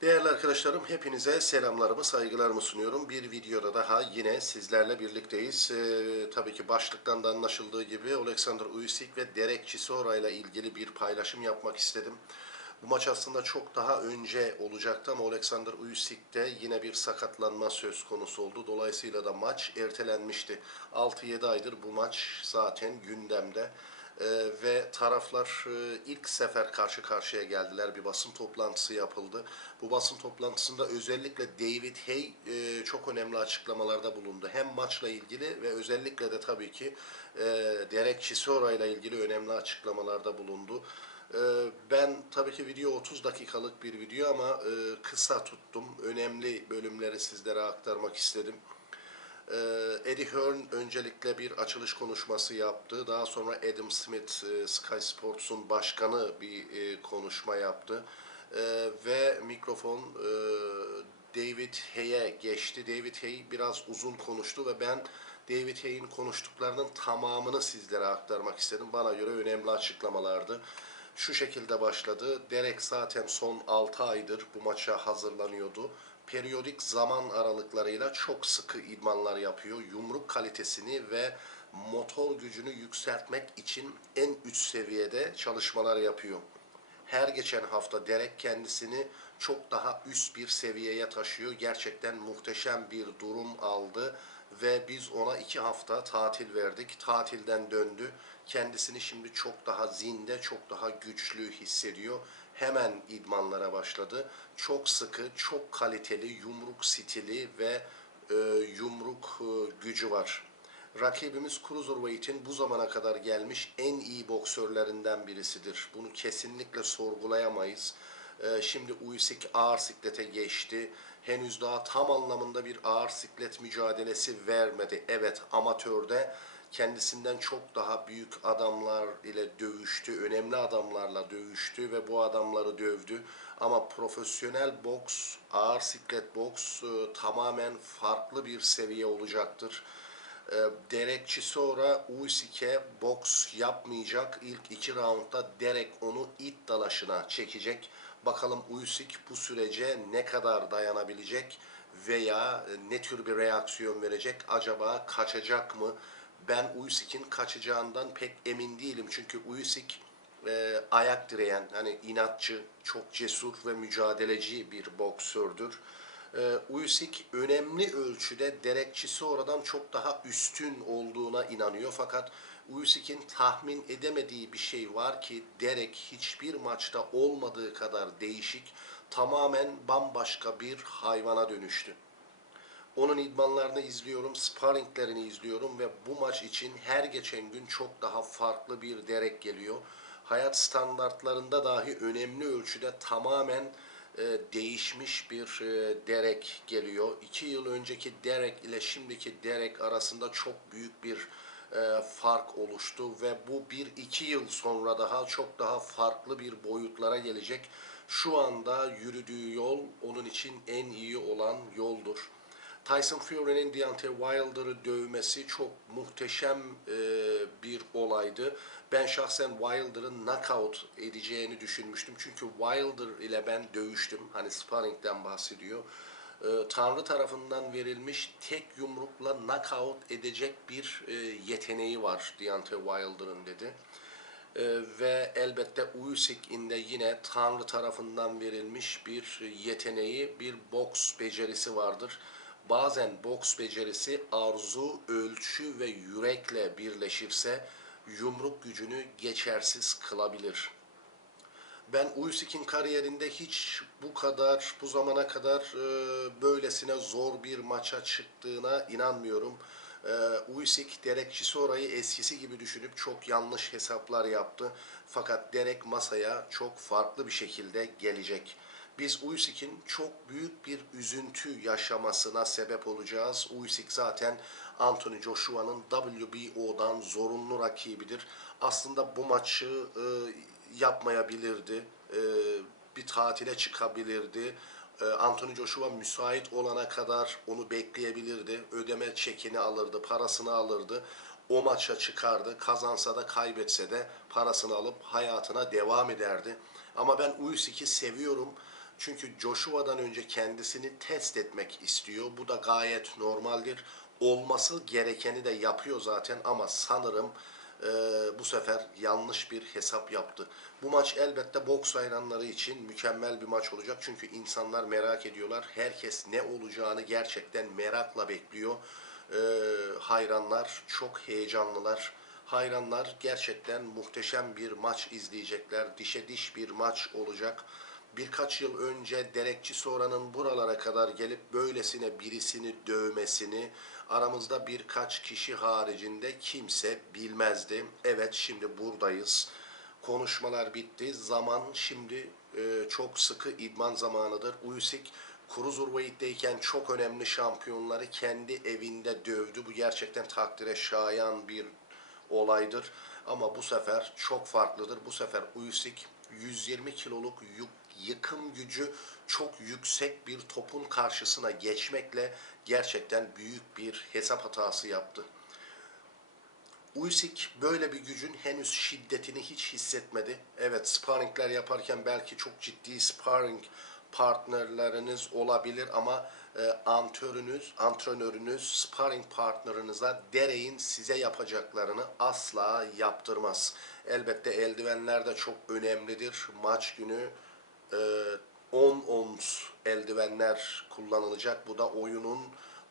Değerli arkadaşlarım hepinize selamlarımı, saygılarımı sunuyorum. Bir videoda daha yine sizlerle birlikteyiz. Ee, tabii ki başlıktan da anlaşıldığı gibi Alexander Usyk ve Derek Chisora ile ilgili bir paylaşım yapmak istedim. Bu maç aslında çok daha önce olacaktı ama Alexander Usyk'te yine bir sakatlanma söz konusu oldu. Dolayısıyla da maç ertelenmişti. 6-7 aydır bu maç zaten gündemde. Ee, ve taraflar e, ilk sefer karşı karşıya geldiler. Bir basın toplantısı yapıldı. Bu basın toplantısında özellikle David Hay e, çok önemli açıklamalarda bulundu. Hem maçla ilgili ve özellikle de tabii ki e, Derek Chisora ile ilgili önemli açıklamalarda bulundu. E, ben tabii ki video 30 dakikalık bir video ama kısa tuttum. Önemli bölümleri sizlere aktarmak istedim. Ee, Eddie Hearn öncelikle bir açılış konuşması yaptı. Daha sonra Adam Smith, e, Sky Sports'un başkanı bir e, konuşma yaptı. Ee, Ve mikrofon e, David Hay'e geçti. David Hay biraz uzun konuştu ve ben David Hay'in konuştuklarının tamamını sizlere aktarmak istedim. Bana göre önemli açıklamalardı. Şu şekilde başladı. Derek zaten son 6 aydır bu maça hazırlanıyordu periyodik zaman aralıklarıyla çok sıkı idmanlar yapıyor. Yumruk kalitesini ve motor gücünü yükseltmek için en üst seviyede çalışmalar yapıyor. Her geçen hafta Derek kendisini çok daha üst bir seviyeye taşıyor. Gerçekten muhteşem bir durum aldı ve biz ona iki hafta tatil verdik. Tatilden döndü. Kendisini şimdi çok daha zinde, çok daha güçlü hissediyor hemen idmanlara başladı. Çok sıkı, çok kaliteli yumruk stili ve e, yumruk e, gücü var. Rakibimiz Cruiserweight'in bu zamana kadar gelmiş en iyi boksörlerinden birisidir. Bunu kesinlikle sorgulayamayız. E, şimdi Usyk ağır siklete geçti. Henüz daha tam anlamında bir ağır siklet mücadelesi vermedi. Evet amatörde kendisinden çok daha büyük adamlar ile dövüştü, önemli adamlarla dövüştü ve bu adamları dövdü. Ama profesyonel boks, ağır siklet boks e, tamamen farklı bir seviye olacaktır. E, Derek Chisora Usyk'e boks yapmayacak. İlk iki roundda Derek onu it dalaşına çekecek. Bakalım Usyk bu sürece ne kadar dayanabilecek veya e, ne tür bir reaksiyon verecek? Acaba kaçacak mı? Ben Usyk'in kaçacağından pek emin değilim. Çünkü Usyk e, ayak direyen, hani inatçı, çok cesur ve mücadeleci bir boksördür. E, Usyk önemli ölçüde Derek Chisora'dan çok daha üstün olduğuna inanıyor. Fakat Usyk'in tahmin edemediği bir şey var ki Derek hiçbir maçta olmadığı kadar değişik, tamamen bambaşka bir hayvana dönüştü. Onun idmanlarını izliyorum, sparringlerini izliyorum ve bu maç için her geçen gün çok daha farklı bir Derek geliyor. Hayat standartlarında dahi önemli ölçüde tamamen e, değişmiş bir e, Derek geliyor. İki yıl önceki Derek ile şimdiki Derek arasında çok büyük bir e, fark oluştu ve bu bir iki yıl sonra daha çok daha farklı bir boyutlara gelecek. Şu anda yürüdüğü yol onun için en iyi olan yoldur. Tyson Fury'nin Deontay Wilder'ı dövmesi çok muhteşem e, bir olaydı. Ben şahsen Wilder'ın knockout edeceğini düşünmüştüm. Çünkü Wilder ile ben dövüştüm. Hani sparring'den bahsediyor. E, Tanrı tarafından verilmiş tek yumrukla knockout edecek bir e, yeteneği var Deontay Wilder'ın dedi. Ee, ve elbette Usyk'in de yine Tanrı tarafından verilmiş bir yeteneği, bir boks becerisi vardır bazen boks becerisi arzu, ölçü ve yürekle birleşirse yumruk gücünü geçersiz kılabilir. Ben Usyk'in kariyerinde hiç bu kadar, bu zamana kadar e, böylesine zor bir maça çıktığına inanmıyorum. E, Usyk, Derek Chisora'yı eskisi gibi düşünüp çok yanlış hesaplar yaptı. Fakat Derek masaya çok farklı bir şekilde gelecek biz Usyk'in çok büyük bir üzüntü yaşamasına sebep olacağız. Usyk zaten Anthony Joshua'nın WBO'dan zorunlu rakibidir. Aslında bu maçı e, yapmayabilirdi. E, bir tatile çıkabilirdi. E, Anthony Joshua müsait olana kadar onu bekleyebilirdi. Ödeme çekini alırdı, parasını alırdı. O maça çıkardı. Kazansa da kaybetse de parasını alıp hayatına devam ederdi. Ama ben Usyk'i seviyorum Çünkü Joshua'dan önce kendisini test etmek istiyor. Bu da gayet normaldir. Olması gerekeni de yapıyor zaten ama sanırım e, bu sefer yanlış bir hesap yaptı. Bu maç elbette boks hayranları için mükemmel bir maç olacak. Çünkü insanlar merak ediyorlar. Herkes ne olacağını gerçekten merakla bekliyor. E, hayranlar çok heyecanlılar. Hayranlar gerçekten muhteşem bir maç izleyecekler. Dişe diş bir maç olacak. Birkaç yıl önce Derek Chisora'nın buralara kadar gelip böylesine birisini dövmesini aramızda birkaç kişi haricinde kimse bilmezdi. Evet şimdi buradayız. Konuşmalar bitti. Zaman şimdi e, çok sıkı idman zamanıdır. Usyk Cruiserweight'teyken çok önemli şampiyonları kendi evinde dövdü. Bu gerçekten takdire şayan bir olaydır. Ama bu sefer çok farklıdır. Bu sefer Usyk 120 kiloluk yük, yıkım gücü çok yüksek bir topun karşısına geçmekle gerçekten büyük bir hesap hatası yaptı. Usyk böyle bir gücün henüz şiddetini hiç hissetmedi. Evet sparringler yaparken belki çok ciddi sparring partnerleriniz olabilir ama e, antrenörünüz, antrenörünüz sparring partnerinize dereyin size yapacaklarını asla yaptırmaz. Elbette eldivenler de çok önemlidir. Maç günü 10 ons eldivenler kullanılacak. Bu da oyunun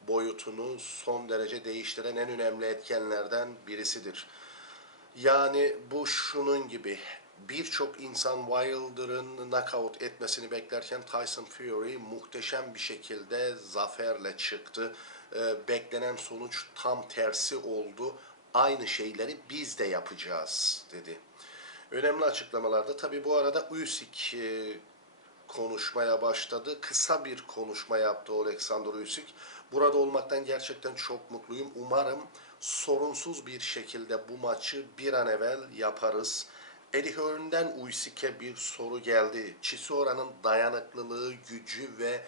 boyutunu son derece değiştiren en önemli etkenlerden birisidir. Yani bu şunun gibi birçok insan Wilder'ın knockout etmesini beklerken Tyson Fury muhteşem bir şekilde zaferle çıktı. Ee, beklenen sonuç tam tersi oldu. Aynı şeyleri biz de yapacağız dedi. Önemli açıklamalarda tabi bu arada Usyk e, konuşmaya başladı. Kısa bir konuşma yaptı Alexander Usyk. Burada olmaktan gerçekten çok mutluyum. Umarım sorunsuz bir şekilde bu maçı bir an evvel yaparız. Eddie Hearn'den Usyk'e bir soru geldi. Chisora'nın dayanıklılığı, gücü ve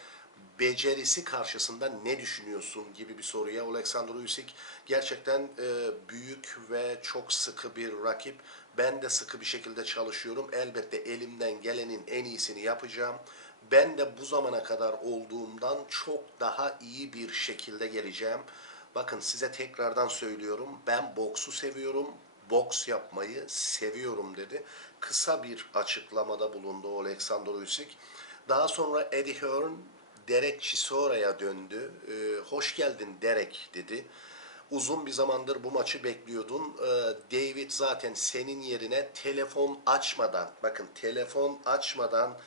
becerisi karşısında ne düşünüyorsun gibi bir soruya Alexander Usyk gerçekten e, büyük ve çok sıkı bir rakip. Ben de sıkı bir şekilde çalışıyorum. Elbette elimden gelenin en iyisini yapacağım. Ben de bu zamana kadar olduğumdan çok daha iyi bir şekilde geleceğim. Bakın size tekrardan söylüyorum. Ben boksu seviyorum. Boks yapmayı seviyorum dedi. Kısa bir açıklamada bulundu Alexander Usyk. Daha sonra Eddie Hearn Derek Chisora'ya döndü. Ee, hoş geldin Derek dedi. Uzun bir zamandır bu maçı bekliyordun. Ee, David zaten senin yerine telefon açmadan, bakın telefon açmadan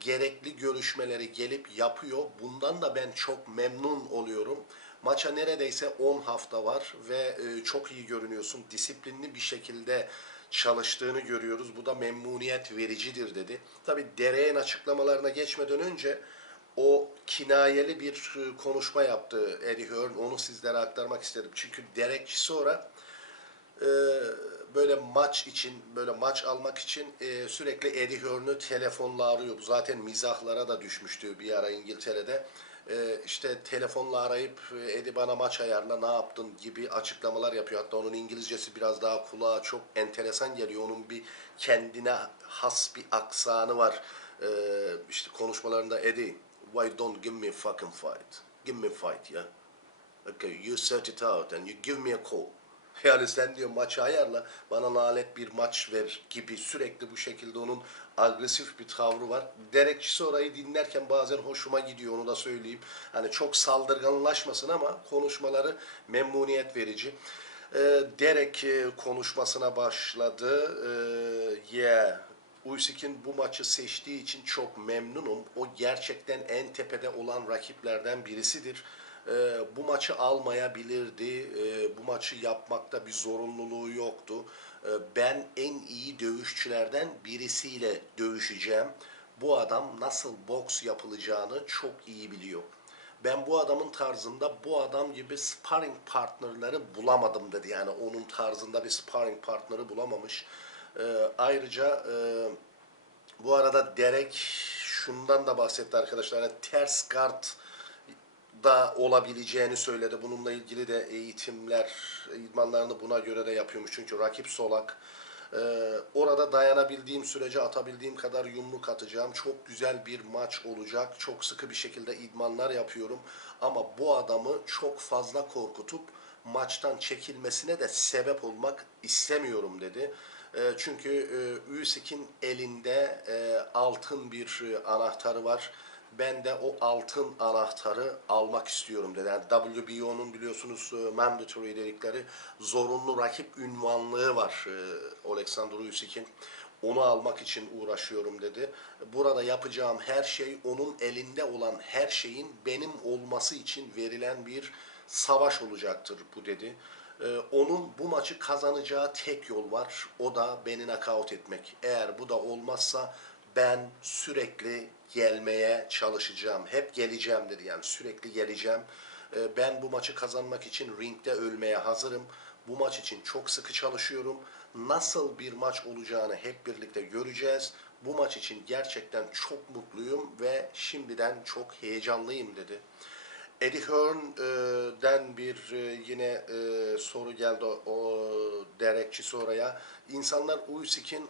gerekli görüşmeleri gelip yapıyor. Bundan da ben çok memnun oluyorum. Maça neredeyse 10 hafta var ve e, çok iyi görünüyorsun. Disiplinli bir şekilde çalıştığını görüyoruz. Bu da memnuniyet vericidir dedi. Tabi Derek'in açıklamalarına geçmeden önce o kinayeli bir e, konuşma yaptı Eddie Hearn. Onu sizlere aktarmak istedim. Çünkü Derek sonra e, böyle maç için, böyle maç almak için e, sürekli Eddie Hearn'ü telefonla arıyor. Zaten mizahlara da düşmüştü bir ara İngiltere'de. E, işte telefonla arayıp e, Eddie bana maç ayarla ne yaptın gibi açıklamalar yapıyor. Hatta onun İngilizcesi biraz daha kulağa çok enteresan geliyor. Onun bir kendine has bir aksanı var. E, işte konuşmalarında Eddie, why don't give me a fucking fight? Give me a fight, yeah? Okay, you set it out and you give me a call. Yani sen diyor maçı ayarla, bana lanet bir maç ver gibi sürekli bu şekilde onun agresif bir tavrı var. Derek Chisora'yı dinlerken bazen hoşuma gidiyor onu da söyleyeyim. Hani çok saldırganlaşmasın ama konuşmaları memnuniyet verici. Ee, Derek e, konuşmasına başladı. Ee, yeah, Usyk'in bu maçı seçtiği için çok memnunum. O gerçekten en tepede olan rakiplerden birisidir. Ee, bu maçı almayabilirdi. Ee, bu maçı yapmakta bir zorunluluğu yoktu. Ee, ben en iyi dövüşçülerden birisiyle dövüşeceğim. Bu adam nasıl boks yapılacağını çok iyi biliyor. Ben bu adamın tarzında bu adam gibi sparring partnerleri bulamadım dedi. Yani onun tarzında bir sparring partneri bulamamış. Ee, ayrıca e, bu arada Derek şundan da bahsetti arkadaşlar. Yani ters kart da olabileceğini söyledi. Bununla ilgili de eğitimler, idmanlarını buna göre de yapıyormuş. Çünkü rakip solak. Ee, orada dayanabildiğim sürece atabildiğim kadar yumruk atacağım. Çok güzel bir maç olacak. Çok sıkı bir şekilde idmanlar yapıyorum. Ama bu adamı çok fazla korkutup maçtan çekilmesine de sebep olmak istemiyorum dedi. E, çünkü e, Usyk'in elinde e, altın bir e, anahtarı var. Ben de o altın anahtarı almak istiyorum dedi. Yani WBO'nun biliyorsunuz mandatory dedikleri zorunlu rakip ünvanlığı var Alexander Usyk'in. Onu almak için uğraşıyorum dedi. Burada yapacağım her şey onun elinde olan her şeyin benim olması için verilen bir savaş olacaktır bu dedi. Ee, onun bu maçı kazanacağı tek yol var. O da beni nakavt etmek. Eğer bu da olmazsa ben sürekli gelmeye çalışacağım. Hep geleceğim dedi yani sürekli geleceğim. Ee, ben bu maçı kazanmak için ringde ölmeye hazırım. Bu maç için çok sıkı çalışıyorum. Nasıl bir maç olacağını hep birlikte göreceğiz. Bu maç için gerçekten çok mutluyum ve şimdiden çok heyecanlıyım dedi. Eddie Hearn'den bir e, yine e, soru geldi o, derekçisi oraya. İnsanlar Usyk'in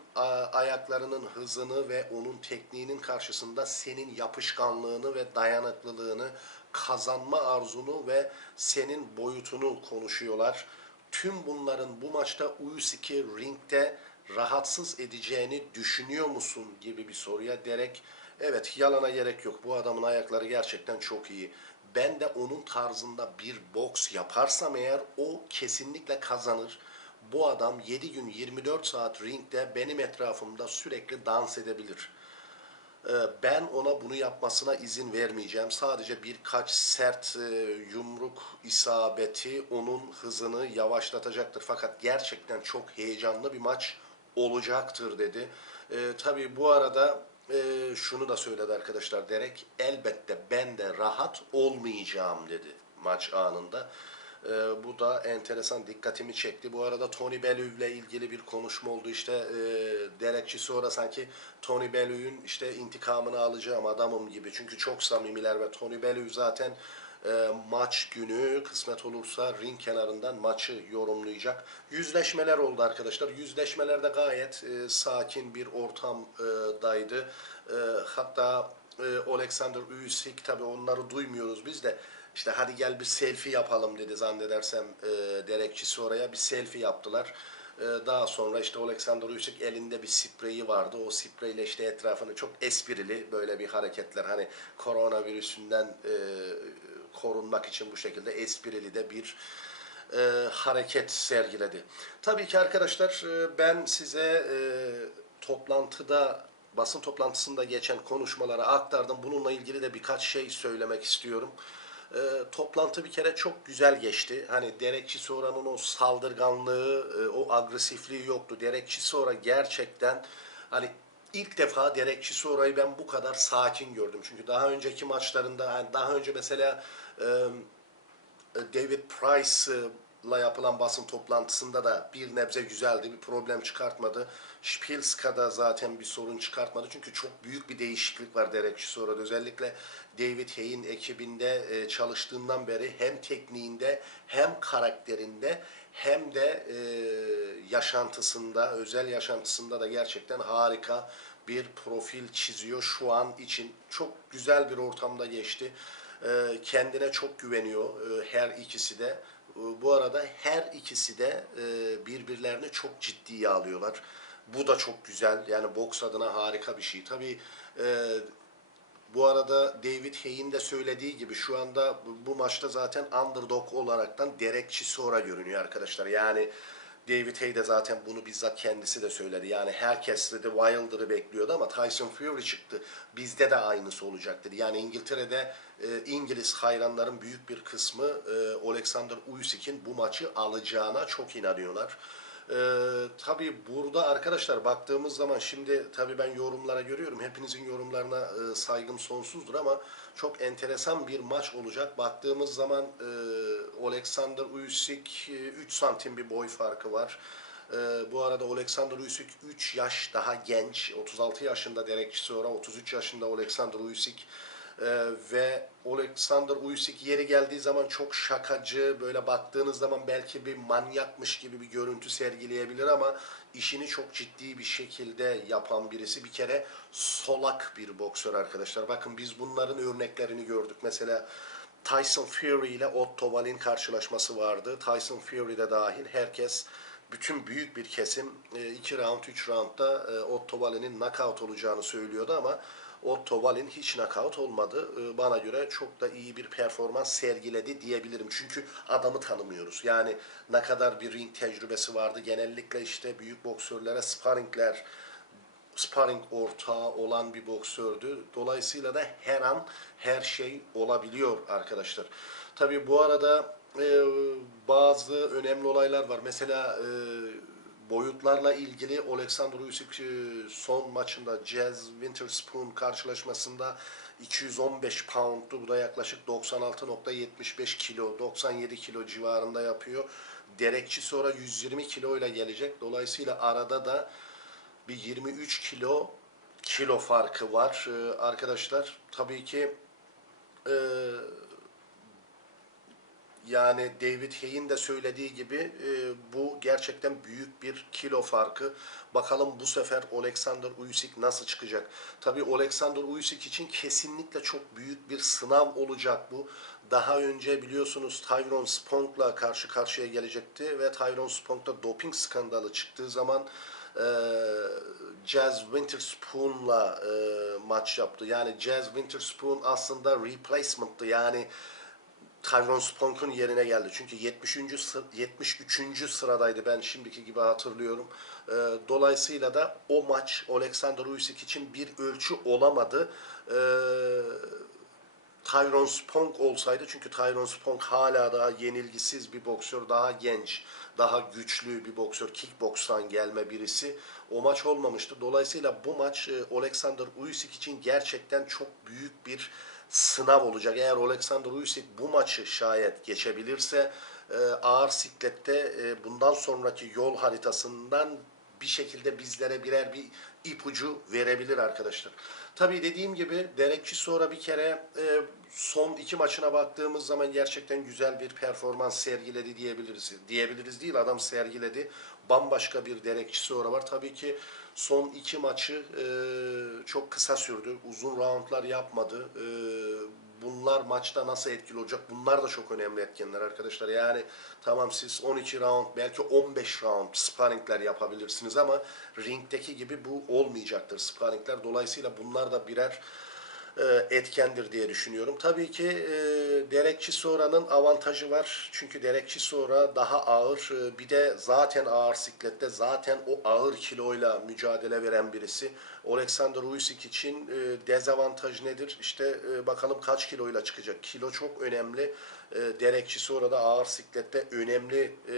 ayaklarının hızını ve onun tekniğinin karşısında senin yapışkanlığını ve dayanıklılığını, kazanma arzunu ve senin boyutunu konuşuyorlar. Tüm bunların bu maçta Usyk'i ringde rahatsız edeceğini düşünüyor musun gibi bir soruya Derek evet yalana gerek yok. Bu adamın ayakları gerçekten çok iyi. Ben de onun tarzında bir boks yaparsam eğer o kesinlikle kazanır. Bu adam 7 gün 24 saat ringde benim etrafımda sürekli dans edebilir. Ee, Ben ona bunu yapmasına izin vermeyeceğim. Sadece birkaç sert e, yumruk isabeti onun hızını yavaşlatacaktır. Fakat gerçekten çok heyecanlı bir maç olacaktır dedi. Ee, tabii bu arada e, şunu da söyledi arkadaşlar Derek. Elbette ben de rahat olmayacağım dedi maç anında. Ee, bu da enteresan dikkatimi çekti. Bu arada Tony Bellew ile ilgili bir konuşma oldu. İşte e, Derek sonra sanki Tony Bellew'ün işte intikamını alacağım adamım gibi. Çünkü çok samimiler ve Tony Bellew zaten e, maç günü kısmet olursa ring kenarından maçı yorumlayacak. Yüzleşmeler oldu arkadaşlar. Yüzleşmelerde gayet e, sakin bir ortamdaydı. E, hatta e, Alexander Usyk tabi onları duymuyoruz biz de işte hadi gel bir selfie yapalım dedi zannedersem e, derekçisi oraya bir selfie yaptılar. E, daha sonra işte Alexander Usyk elinde bir spreyi vardı. O spreyle işte etrafını çok esprili böyle bir hareketler hani koronavirüsünden e, korunmak için bu şekilde esprili de bir e, hareket sergiledi. Tabii ki arkadaşlar e, ben size e, toplantıda basın toplantısında geçen konuşmaları aktardım. Bununla ilgili de birkaç şey söylemek istiyorum. E, toplantı bir kere çok güzel geçti. Hani Derek Chisora'nın o saldırganlığı, e, o agresifliği yoktu. Derek Chisora gerçekten hani ilk defa Derek Chisora'yı ben bu kadar sakin gördüm. Çünkü daha önceki maçlarında, yani daha önce mesela e, David Price'la yapılan basın toplantısında da bir nebze güzeldi, bir problem çıkartmadı. Spilska'da zaten bir sorun çıkartmadı. Çünkü çok büyük bir değişiklik var Derek Chisora'da. Özellikle David Hay'in ekibinde e, çalıştığından beri hem tekniğinde hem karakterinde hem de e, yaşantısında, özel yaşantısında da gerçekten harika bir profil çiziyor şu an için. Çok güzel bir ortamda geçti. E, kendine çok güveniyor her ikisi de. E, bu arada her ikisi de e, birbirlerini çok ciddiye alıyorlar. Bu da çok güzel. Yani boks adına harika bir şey. Tabii e, bu arada David Hay'in de söylediği gibi şu anda bu maçta zaten underdog olaraktan Derek Chisora görünüyor arkadaşlar. Yani David Hay de zaten bunu bizzat kendisi de söyledi. Yani herkes dedi Wilder'ı bekliyordu ama Tyson Fury çıktı. Bizde de aynısı olacak dedi. Yani İngiltere'de e, İngiliz hayranların büyük bir kısmı e, Alexander Usyk'in bu maçı alacağına çok inanıyorlar. Ee, tabii burada arkadaşlar baktığımız zaman şimdi tabii ben yorumlara görüyorum. Hepinizin yorumlarına e, saygım sonsuzdur ama çok enteresan bir maç olacak. Baktığımız zaman e, Alexander Usyk 3 santim bir boy farkı var. E, bu arada Alexander Usyk 3 yaş daha genç. 36 yaşında Derek Chisora, 33 yaşında Alexander Usyk. Ee, ve Alexander Usyk yeri geldiği zaman çok şakacı, böyle baktığınız zaman belki bir manyakmış gibi bir görüntü sergileyebilir ama işini çok ciddi bir şekilde yapan birisi. Bir kere solak bir boksör arkadaşlar. Bakın biz bunların örneklerini gördük. Mesela Tyson Fury ile Otto Wallin karşılaşması vardı. Tyson Fury de dahil herkes bütün büyük bir kesim 2 round 3 roundda e, Otto Wallin'in knockout olacağını söylüyordu ama Otto Wallin hiç knockout olmadı. E, Bana göre çok da iyi bir performans sergiledi diyebilirim. Çünkü adamı tanımıyoruz. Yani ne kadar bir ring tecrübesi vardı. Genellikle işte büyük boksörlere sparringler sparring ortağı olan bir boksördü. Dolayısıyla da her an her şey olabiliyor arkadaşlar. Tabii bu arada e, bazı önemli olaylar var. Mesela e, boyutlarla ilgili Alexander Usyk e, son maçında Jazz Winterspoon karşılaşmasında 215 pound'tu. Bu da yaklaşık 96.75 kilo, 97 kilo civarında yapıyor. Derekçi sonra 120 kilo ile gelecek. Dolayısıyla arada da bir 23 kilo kilo farkı var Ee, arkadaşlar. Tabii ki e, yani David Hay'in de söylediği gibi e, bu gerçekten büyük bir kilo farkı. Bakalım bu sefer Alexander Usyk nasıl çıkacak? Tabii Alexander Usyk için kesinlikle çok büyük bir sınav olacak bu. Daha önce biliyorsunuz Tyrone Spong'la karşı karşıya gelecekti ve Tyrone Spong'da doping skandalı çıktığı zaman e, Jazz Winterspoon'la e, maç yaptı. Yani Jazz Winterspoon aslında replacement'tı. Yani Tyrone Sponk'un yerine geldi. Çünkü 70. sı- 73. sıradaydı ben şimdiki gibi hatırlıyorum. Ee, dolayısıyla da o maç Alexander Usyk için bir ölçü olamadı. Ee, Tyrone Spong olsaydı çünkü Tyrone Spong hala daha yenilgisiz bir boksör, daha genç, daha güçlü bir boksör, kickbokstan gelme birisi. O maç olmamıştı. Dolayısıyla bu maç e, Alexander Usyk için gerçekten çok büyük bir sınav olacak. Eğer Alexander Usyk bu maçı şayet geçebilirse e, ağır siklette e, bundan sonraki yol haritasından bir şekilde bizlere birer bir ipucu verebilir arkadaşlar. Tabii dediğim gibi Derek sonra bir kere e, son iki maçına baktığımız zaman gerçekten güzel bir performans sergiledi diyebiliriz. Diyebiliriz değil adam sergiledi. Bambaşka bir Derek sonra var. Tabii ki son iki maçı e, çok kısa sürdü. Uzun roundlar yapmadı. E, bunlar maçta nasıl etkili olacak? Bunlar da çok önemli etkenler arkadaşlar. Yani tamam siz 12 round belki 15 round sparringler yapabilirsiniz ama ringdeki gibi bu olmayacaktır sparringler. Dolayısıyla bunlar da birer etkendir diye düşünüyorum. Tabii ki e, Derek Chisora'nın avantajı var. Çünkü Derek Chisora daha ağır. e, Bir de zaten ağır siklette zaten o ağır kiloyla mücadele veren birisi. Alexander Usyk için e, dezavantaj nedir? İşte e, bakalım kaç kiloyla çıkacak. Kilo çok önemli. E, Derek Chisora da ağır siklette önemli e,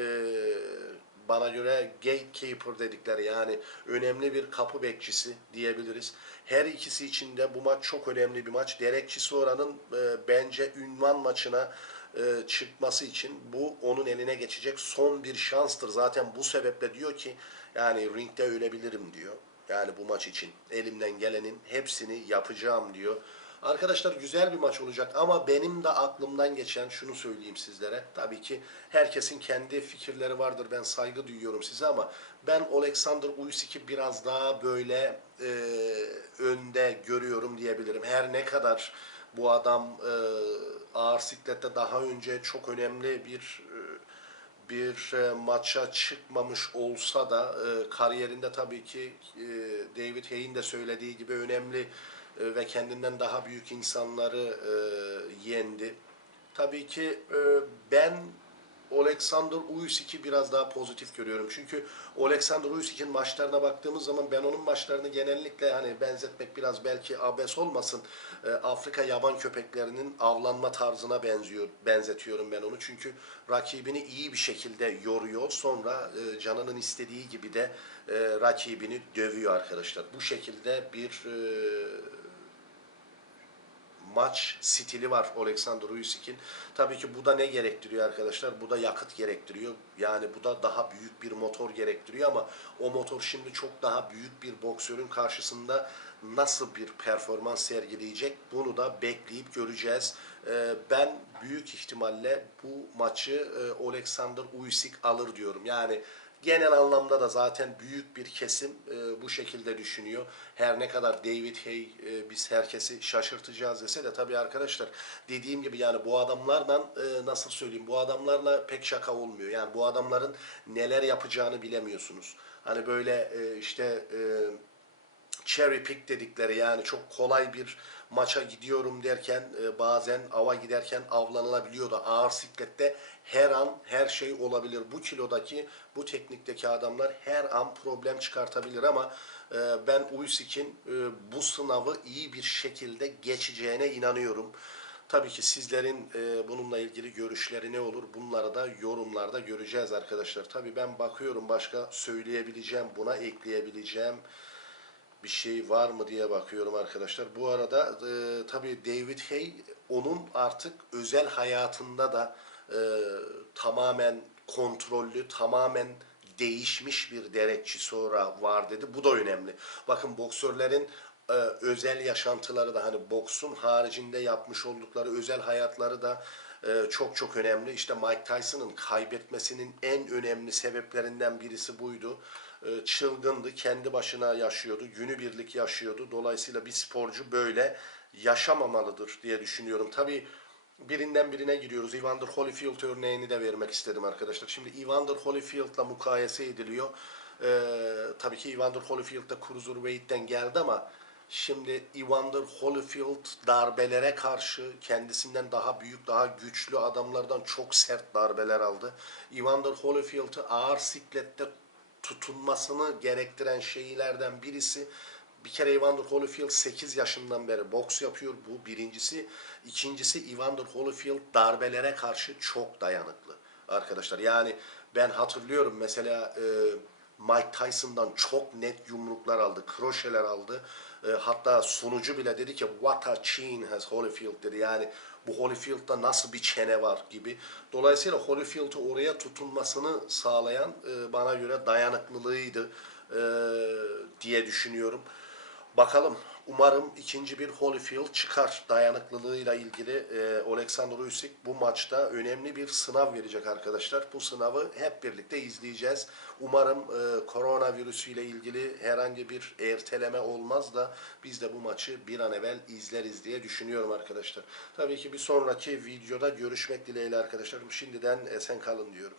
bana göre gatekeeper dedikleri yani önemli bir kapı bekçisi diyebiliriz. Her ikisi için de bu maç çok önemli bir maç. Derek Chisora'nın e, bence ünvan maçına e, çıkması için bu onun eline geçecek son bir şanstır. Zaten bu sebeple diyor ki yani ringde ölebilirim diyor. Yani bu maç için elimden gelenin hepsini yapacağım diyor. Arkadaşlar güzel bir maç olacak ama benim de aklımdan geçen şunu söyleyeyim sizlere. Tabii ki herkesin kendi fikirleri vardır. Ben saygı duyuyorum size ama ben Alexander Usyk'i biraz daha böyle e, önde görüyorum diyebilirim. Her ne kadar bu adam e, ağır siklette daha önce çok önemli bir e, bir e, maça çıkmamış olsa da e, kariyerinde tabii ki e, David Hay'in de söylediği gibi önemli e, ve kendinden daha büyük insanları e, yendi. Tabii ki e, ben Alexander Usyk'i biraz daha pozitif görüyorum. Çünkü Alexander Usyk'in maçlarına baktığımız zaman ben onun maçlarını genellikle hani benzetmek biraz belki abes olmasın. e, Afrika yaban köpeklerinin avlanma tarzına benziyor, benzetiyorum ben onu. Çünkü rakibini iyi bir şekilde yoruyor. Sonra e, canının istediği gibi de e, rakibini dövüyor arkadaşlar. Bu şekilde bir e, maç stili var Alexander Usyk'in. Tabii ki bu da ne gerektiriyor arkadaşlar? Bu da yakıt gerektiriyor. Yani bu da daha büyük bir motor gerektiriyor ama o motor şimdi çok daha büyük bir boksörün karşısında nasıl bir performans sergileyecek bunu da bekleyip göreceğiz. Ee, Ben büyük ihtimalle bu maçı e, Alexander Usyk alır diyorum. Yani genel anlamda da zaten büyük bir kesim e, bu şekilde düşünüyor. Her ne kadar David Hay e, biz herkesi şaşırtacağız dese de tabii arkadaşlar dediğim gibi yani bu adamlarla e, nasıl söyleyeyim bu adamlarla pek şaka olmuyor. Yani bu adamların neler yapacağını bilemiyorsunuz. Hani böyle e, işte e, cherry pick dedikleri yani çok kolay bir maça gidiyorum derken e, bazen ava giderken avlanılabiliyor da ağır siklette her an her şey olabilir. Bu kilodaki bu teknikteki adamlar her an problem çıkartabilir ama e, ben Usyk'in e, bu sınavı iyi bir şekilde geçeceğine inanıyorum. Tabii ki sizlerin e, bununla ilgili görüşleri ne olur bunları da yorumlarda göreceğiz arkadaşlar. Tabii ben bakıyorum başka söyleyebileceğim, buna ekleyebileceğim bir şey var mı diye bakıyorum arkadaşlar. Bu arada e, tabii David Hay onun artık özel hayatında da e, tamamen kontrollü, tamamen değişmiş bir Derek sonra var dedi. Bu da önemli. Bakın boksörlerin e, özel yaşantıları da hani boksun haricinde yapmış oldukları özel hayatları da e, çok çok önemli. İşte Mike Tyson'ın kaybetmesinin en önemli sebeplerinden birisi buydu. E, çılgındı, kendi başına yaşıyordu, günübirlik yaşıyordu. Dolayısıyla bir sporcu böyle yaşamamalıdır diye düşünüyorum. Tabii birinden birine giriyoruz. Evander Holyfield örneğini de vermek istedim arkadaşlar. Şimdi Evander Holyfield'la mukayese ediliyor. Ee, tabii ki Evander Holyfield de Cruiserweight'ten geldi ama şimdi Evander Holyfield darbelere karşı kendisinden daha büyük, daha güçlü adamlardan çok sert darbeler aldı. Evander Holyfield'ı ağır siklette tutunmasını gerektiren şeylerden birisi bir kere Evander Holyfield 8 yaşından beri boks yapıyor. Bu birincisi. İkincisi Evander Holyfield darbelere karşı çok dayanıklı arkadaşlar. Yani ben hatırlıyorum mesela e, Mike Tyson'dan çok net yumruklar aldı, kroşeler aldı. E, hatta sunucu bile dedi ki what a chin has Holyfield dedi. Yani bu Holyfield'da nasıl bir çene var gibi. Dolayısıyla Holyfield'ı oraya tutunmasını sağlayan e, bana göre dayanıklılığıydı e, diye düşünüyorum. Bakalım. Umarım ikinci bir Holyfield çıkar. Dayanıklılığıyla ilgili e, Alexander Usyk bu maçta önemli bir sınav verecek arkadaşlar. Bu sınavı hep birlikte izleyeceğiz. Umarım e, koronavirüsüyle ilgili herhangi bir erteleme olmaz da biz de bu maçı bir an evvel izleriz diye düşünüyorum arkadaşlar. Tabii ki bir sonraki videoda görüşmek dileğiyle arkadaşlar. Şimdiden esen kalın diyorum.